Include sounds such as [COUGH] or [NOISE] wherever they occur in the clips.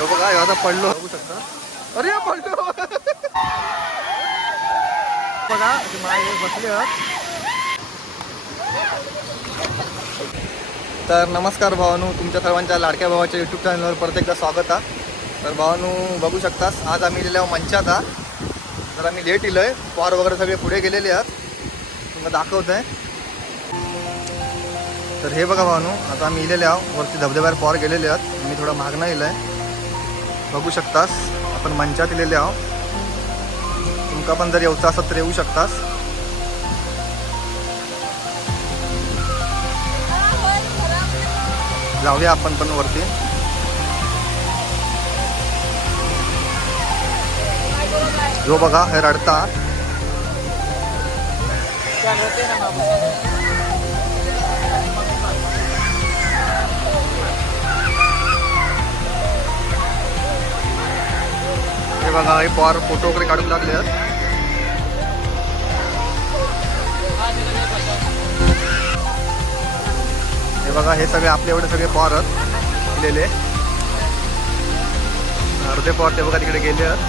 अरे बघा हे आता पडलो. बघू शकता अरे पडलो. बघा माझे बसले तर नमस्कार भावानू तुमच्या सर्वांच्या लाडक्या भावाच्या यूट्यूब चॅनलवर परत एकदा स्वागत आहे. तर भावानू बघू शकतास आज आम्ही गेलेल्या मंचात हा. तर आम्ही लेट इलो आहे पॉर वगैरे सगळे पुढे गेलेले आहात. तुम्हाला दाखवत आहे तर हे बघा भावानू आता आम्ही इलेले आहो वरती धबधब्यावर पॉर गेलेले आहात. मी थोडा मागणं इलं आहे बघू शकतास. आपण मंचात इलेले आहो तुमका पण जर येऊचा असत तर येऊ शकतास. जाऊया आपण पण वरती. जो बघा हे रडता. हे बघा हे पॉर फोटो वगैरे काढू लागले आहेत. हे बघा हे सगळे आपले एवढे सगळे पॉर आहेत दिलेले. अर्धे पॉर ते बघा तिकडे गेले आहेत.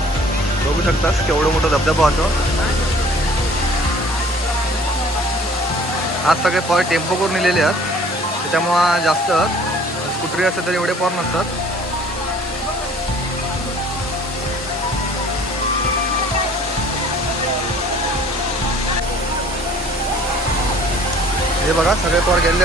बघू शकतास केवढं मोठं धबधबा होतो. आज सगळे पॉर टेम्पो करून नेलेले आहेत. त्याच्यामुळं जास्त स्कूटरी असेल तर एवढे पॉर नसतात. बघा, सगळे पॉर गेलेले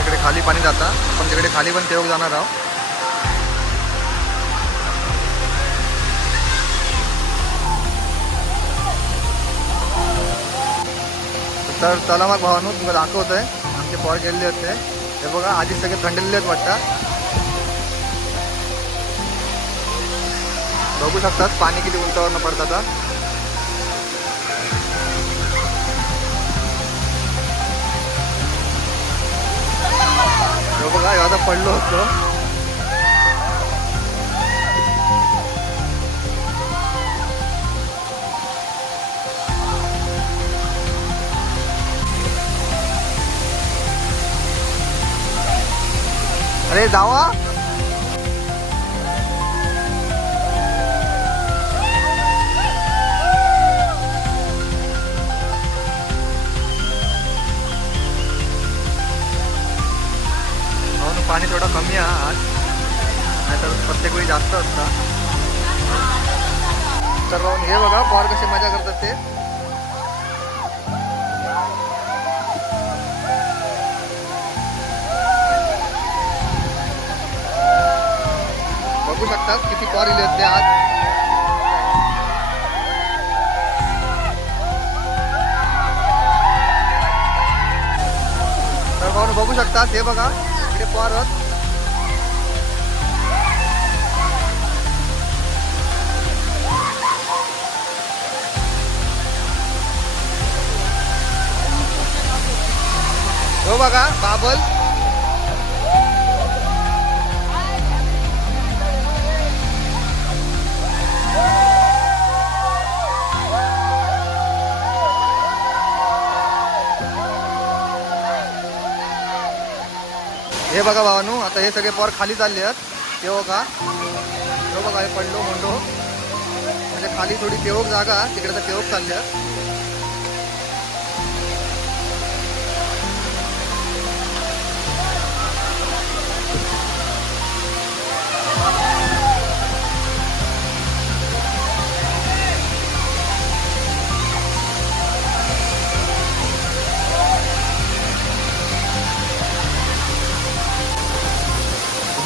इकडे खाली पाणी जाता, आपण तिकडे खाली पण तेवढं जाणार आहोत. तर चला मग भावानू, तुम्हाला दाखवत आहे आमचे पॉर गेलेले आहेत ते. बघा, आधी सगळे थंडलेले आहेत वाटतं. बघू शकतात पाणी किती उंचावरनं पडतं आता बघा आता पडलो होतो. अरे जावा. शकतात किती पॉर इले आहेत ते आज. तर भाऊ बघू शकतात हे बघा इकडे पॉर हो बघा बाबल. हे बघा भावानू आता हे सगळे पॉर खाली चालले आहेत. तेव्हा का हे बघा हे पडलो म्हणलो म्हणजे खाली थोडी तेवक जागा तिकडे तर पेवक चालल्या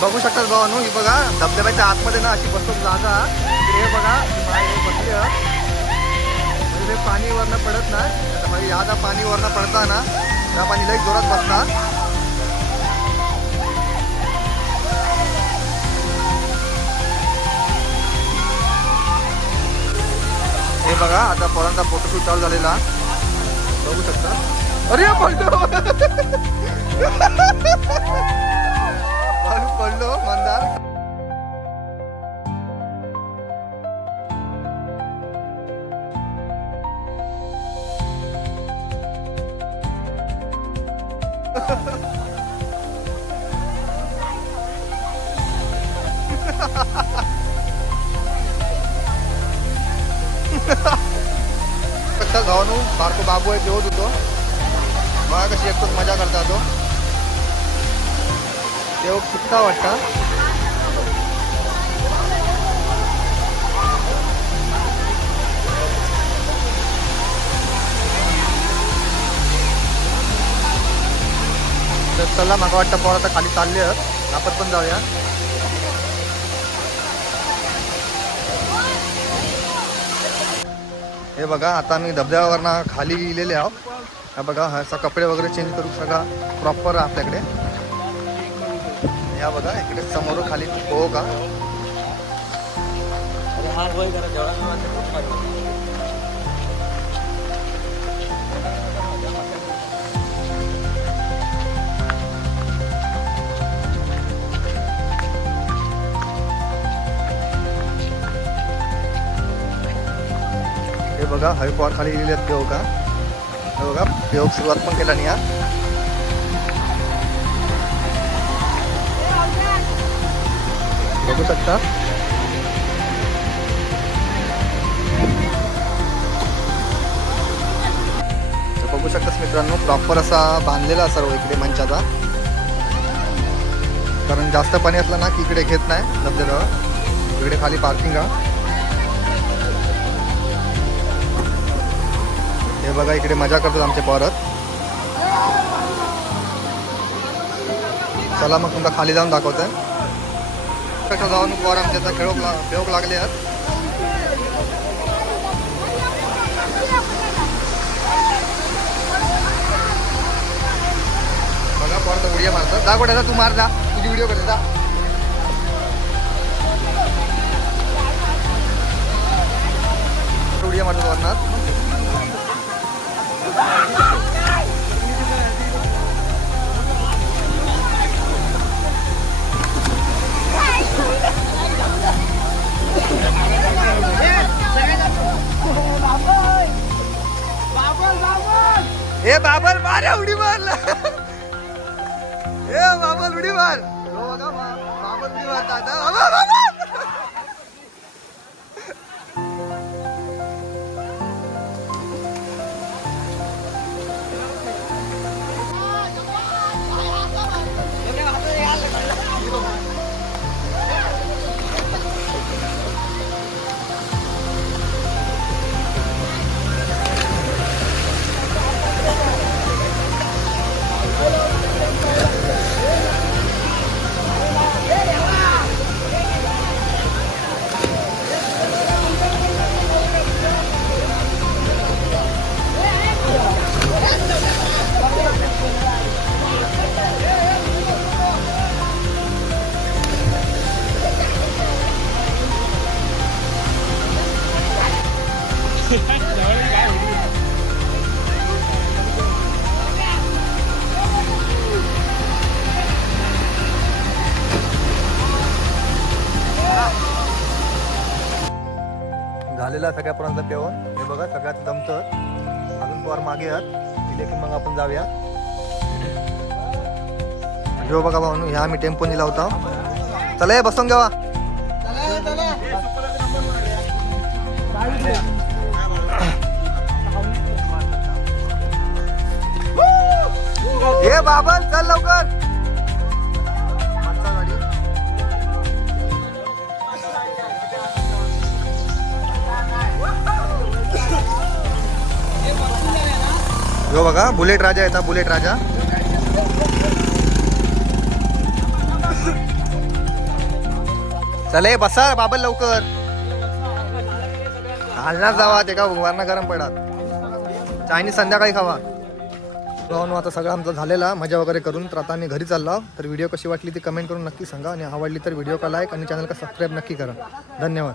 बघू शकतात भावानू ही बघा धबधब्याच्या आतमध्ये ना अशी बसून जागा. हे बघा बसली म्हणजे पाणी वरनं पडत ना आता म्हणजे यादा पाणी वरनं पडता ना त्या पाणी लई जोरात बसतात हे बघा आता पोरांचा फोटोशूट चालू झालेला. बघू शकता. अरे पडलो [LAUGHS] कसा धावनू बारको बाबू आहे जेवत होतो बघा कशी एकटूच मजा करता तो. तेव्हा शिकता वाटतं. तर चला मला वाटतं पोरं आता खाली चालले आहेत. आपण पण जाऊया. हे बघा आता आम्ही धबधब्यावरनं खाली गेलेले आहोत. हा बघा हा कपडे वगैरे चेंज करू सगळा प्रॉपर आपल्याकडे. या बघा इकडे समोर खाली हो का? बघा हवे पॉवर खाली गेलेले आहेत पेव का? हे बघा पेव सुरुवात पण केला नाही हा बघू शकता. बघू शकतास मित्रांनो प्रॉपर असा बांधलेला सर्व इकडे मंचाचा. कारण जास्त पाणी असलं ना की इकडे घेत नाही धबधब्यावर. इकडे खाली पार्किंग आहे हे बघा इकडे मजा करतात आमचे परत चला मग तुमका खाली जाऊन दाखवतोय कसं जाऊन पोर आमच्या आता खेळोक ला लागले आहेत. बघा पोर तर उड्या मारतात. जा कुठे तू मार जा. तुझी व्हिडिओ करते जा. उड्या मारतात वरणात ए बाबल मारे उडी मारला ए बाबल उडी मार. हो, हो, बाबल उडी मारता आता बाबा, बाबा. झालेला सगळ्या पोरांचा हे बघा सगळ्यात जमतं अजून पोर मागे आहात. इथे की मग आपण जाऊया. घेऊ बघा भाऊ ह्या आम्ही टेम्पो निला होता चला हे बसून घ्यावा हे बाबा चल लवकर. हो बघा बुलेट राजा येतात बुलेट राजा. चले बसा बाबा लवकर. हालणार जावा ते का वरना गरम पडत चायनीज संध्याकाळी खावा. राहून आता सगळं आमचं झालेला मजा वगैरे करून तर आता आम्ही घरी चाललो तर व्हिडिओ कशी वाटली ती कमेंट करून नक्की सांगा. आणि आवडली तर व्हिडिओ का लाईक आणि चॅनल का सबस्क्राईब नक्की करा. धन्यवाद.